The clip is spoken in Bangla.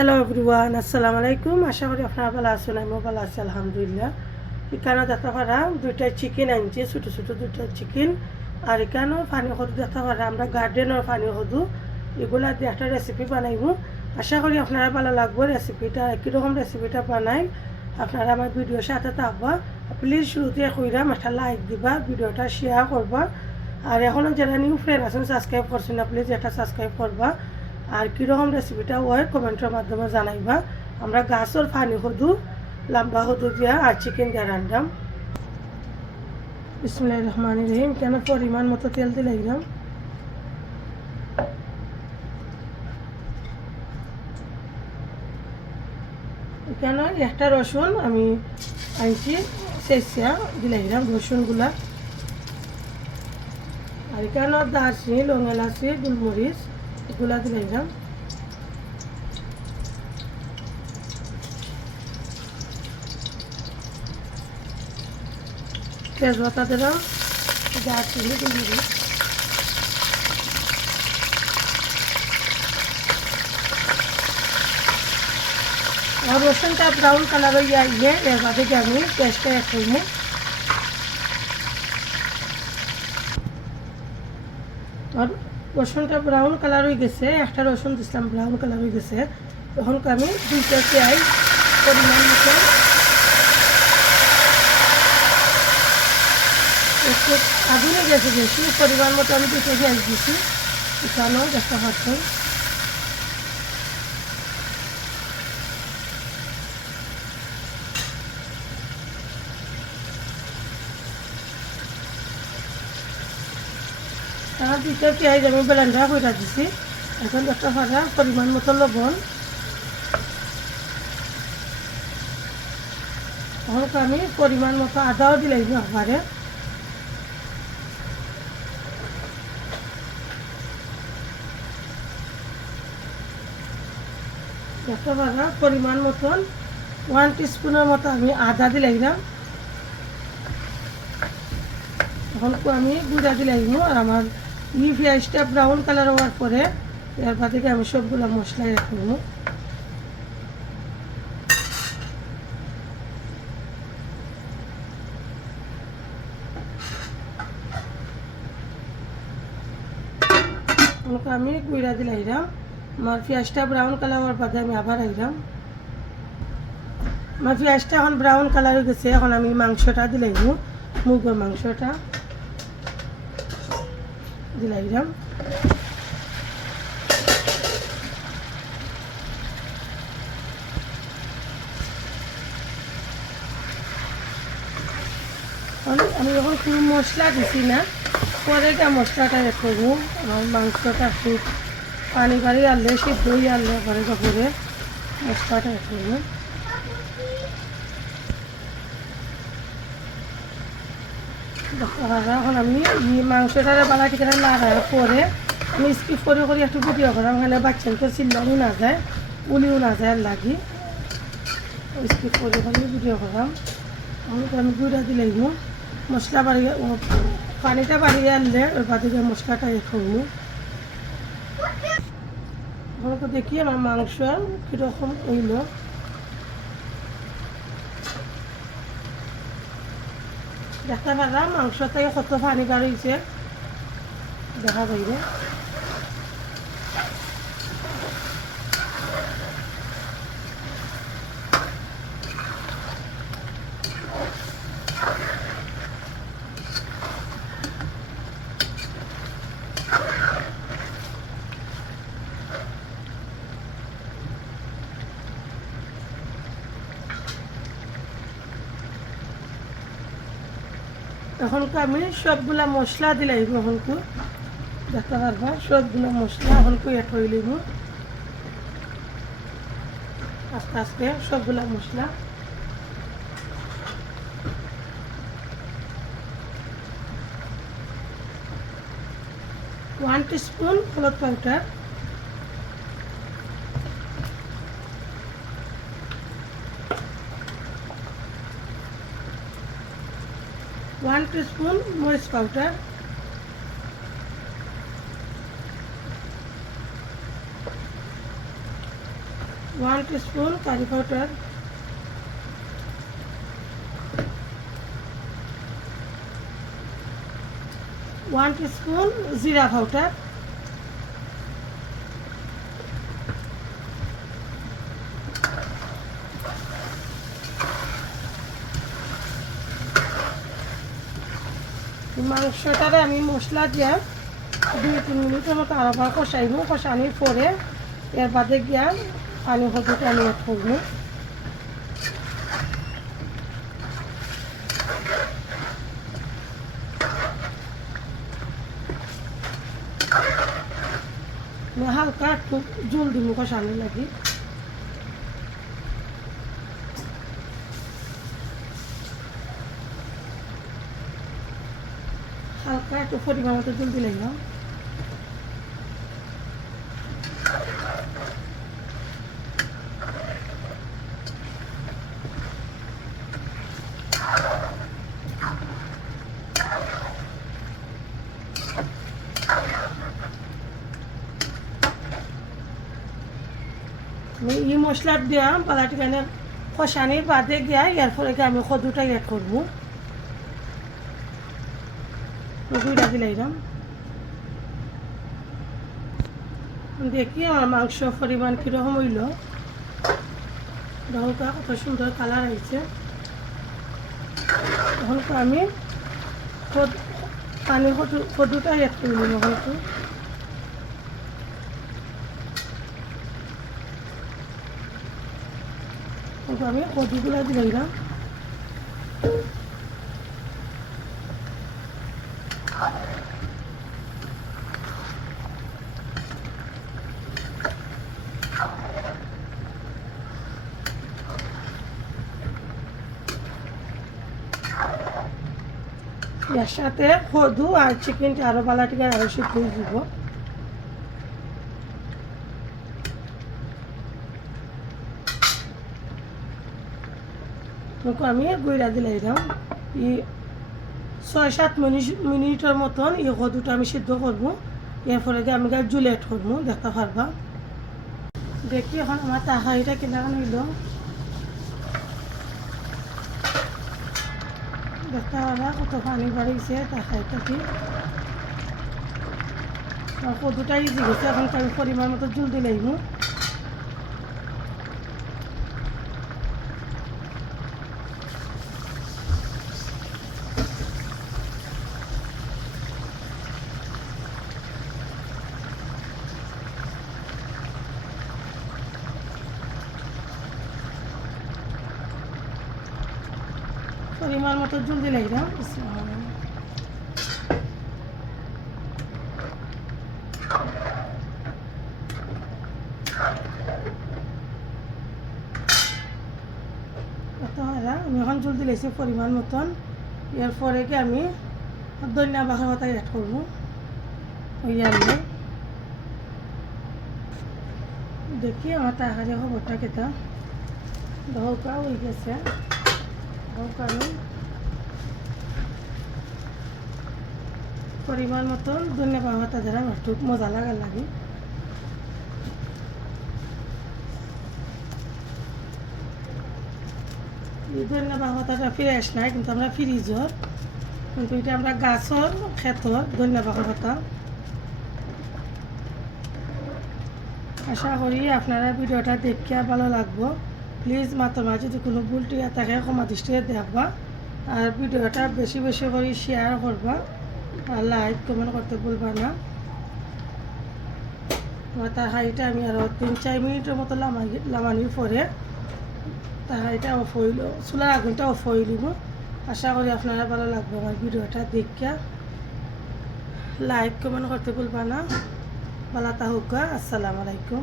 হ্যালো এভরিওয়ান, আসসালামু আলাইকুম। আশা করি আপনারা ভালো আছেন। আমিও ভালো আছি আলহামদুলিল্লাহ। এখানে দেখতে পারা দুইটা চিকেন আনছে, ছোটো ছোটো দুইটা চিকেন। আর এখানেও পানি হদু দেখতে পারা, আমরা গার্ডেনের পানি হদু এগুলা দিয়ে একটা রেসিপি বানাইব। আশা করি আপনারা ভালো লাগবে রেসিপিটা। কীরকম রেসিপিটা বানাই আপনারা আমার ভিডিওর সাথে থাকবা। প্লিজ শুরুতে কইরাম একটা লাইক দিবা, ভিডিওটা শেয়ার করবা। আর এখনও যারা নিউ ফ্রেন্ড আছেন সাবস্ক্রাইব করছেন না, প্লিজ এটা সাবস্ক্রাইব করবা। আর কীরকম রেসিপিটা হয় কমেন্টের মাধ্যমে জানাইবা। আমরা গাছের পানি হদু লম্বা হদু দিয়া আর চিকেন দিয়া রান্ধাম। বিসমিল্লাহির রহমানির রহিম। কেন পরিমাণ মতো তেল দিলাম। এখানে একটা রসুন আমি আনছি, চেঁচা দিলাম রসুনগুলা। আর এখানে দারচিনি, লং এলাচি, গোলমরিচ এগুলা দিলাম। তেজপাতা দিলাম, দারচিনি, গোলমরিচ। আর রসুনটা ব্রাউন কালার হয়ে আইলে এর বাদে আমি পেঁয়াজটা অ্যাড করব। আর রসুনটা ব্রাউন কালার হয়ে গেছে, একটা রসুন দিছিলাম ব্রাউন কালার হয়ে গেছে। তখন আমি দুইটা পেঁয়াজ পরিমাণ মতো একটু আগুনে গেছে বেশি পরিমাণ মতো আমি দুটো পেঁয়াজ দিছি। এখানেও দেখতে পাচ্ছেন। আর দুইটা পেঁয়াজ আমি ব্লেন্ডার করে দিছি। এখন একটা ভাজা পরিমাণ মতো লবণ। এখন আমি পরিমাণ মতো আদাও দিলাই একবারে। একটা ভাজা পরিমাণ মতন 1 টিস্পুনের মতো আমি আদা দিলাম। এখন আমি গুঁড়া দিলাম। আর আমার পেঁয়াজটা ব্রাউন কালার হওয়ার পরে এর বাদে আমি সবগুলো মশলাই রাখবো। আমি গুঁড়া দিলাম। আমার পেঁয়াজটা ব্রাউন কালার হওয়ার বাদে আমি আবার আইলাম। আমার পেঁয়াজটা এখন ব্রাউন কালার হয়ে গেছে। এখন আমি মাংসটা দিলাম, মুরগির মাংসটা দিলাম। আমি যখন কোনো মশলা দিছি না, পরে এটা মশলাটা এড করবো। আমার মাংসটা খুব পানি বাড়ি আনলে সিদ্ধ হয়ে আনলে পরে তারপরে মশলাটা এড করবো। এখন আমি মাংসটা বালা ঠিক লাগার পরে আমি স্কিপ করে করে একটু ভিডিও করাম, ওখানে বাচ্চাকে চিল্লানো না যায়, উলিও না যায় আর লাগি। স্কিপ করে করে ভিডিও করাম। আমি গুঁড়া দিলাম। মশলা বাড়িয়ে পানিটা বাড়িয়ে আনলে ওর বাদে মশলাটা এড করবো। এখন দেখি আমার মাংস কীরকম হইল। দেখতে পারলাম মাংস থেকে কত পানি বার হয়েছে, দেখা যাইবে। এখন আমি সবগুলা মশলা দিলাই। এখন দেখতে পারবা সবগুলো মশলা এখন এড করে লইব আস্তে আস্তে সবগুলা মশলা। ওয়ান টিস্পুন হলুদ পাউডার, 1 টিস্পুন মরিচ powder, 1 1 teaspoon curry powder, 1 teaspoon জিরা powder, মাংসটারে আমি মশলা দিয়ে 2-3 মিনিটের মতো আবার কষাইব। কষানির পরে এর বাদে গিয়া পানি হলুদটা আমি অ্যাড করবো। হালকা একটু জল দিব কষানি লাগি। হালকা একটু পরিমাণ মতো জল দিলে না আমি এই মশলা দিয়া পালাটি কানে কষানির বাদে গিয়া এরপরে গিয়ে আমি কদুটা অ্যাড করবো। দুইটা দিলাম। দেখি আমার মাংস পরিমাণ কীরকম হইল। ডালটা কত সুন্দর কালার হয়েছে। এখন আমি পানি কদুটা অ্যাড করলাম। এখন আমি কদুগুলা দিলাম। এর সাথে কদু আর চিকেনটা আরো বালাটিকে আরো সিদ্ধ দিব। আমি গুঁড়া দিলাম। এই 6-7 মিনিটের মতন এই কদুটা আমি সিদ্ধ করবো। এরপরে আমি জল অ্যাড করবো, দেখতে পারবা। দেখি এখন আমার তরকারিটা কেমন হইল। দেখতে পারবা কত পানি বাড়িয়েছে তরকারিটাতে। কদুটা ইজি গেছে। এখন আমি পরিমাণ মতো জল দিলাম। পরিমাণ মতো জল দিলাম। আমি এখন জল দিলাইছি পরিমাণ মতন। এরপরে কি আমি ধনিয়া পাতা অ্যাড করবো। ওই আমি দেখি আমার তরকারি খবরটা কেটা ধোকা হয়ে গেছে। আমি পরিমাণ মতন ধনিয়া পাতা দিলাম, একটু মজা লাগার লাগে। এই ধনিয়া পাতাটা ফ্রেশ নাই, কিন্তু আমরা ফ্রিজর, কিন্তু এটা আমরা গাছর ক্ষেতর ধনিয়া পাতা। আশা করি আপনারা ভিডিওটা দেখিয়া ভালো লাগবো। প্লিজ মাত্র মাঝে যদি কোনো ভুল টিয়া থাকে ক্ষমা দৃষ্টিতে দেখবা। আর ভিডিওটা বেশি বেশি করে শেয়ার করবা আর লাইক কমেন্ট করতে ভুলবা না। তরকারিটা আমি আরও 3-4 মিনিটের মতো লামানির পরে তরকারিটা অফ হইল, চুলার আগুনটা অফ হইলিব। আশা করি আপনারা ভালো লাগবে আমার ভিডিওটা দেখিয়া। লাইক কমেন্ট করতে ভুলবা না। ভালো থাকুক। আসসালামু আলাইকুম।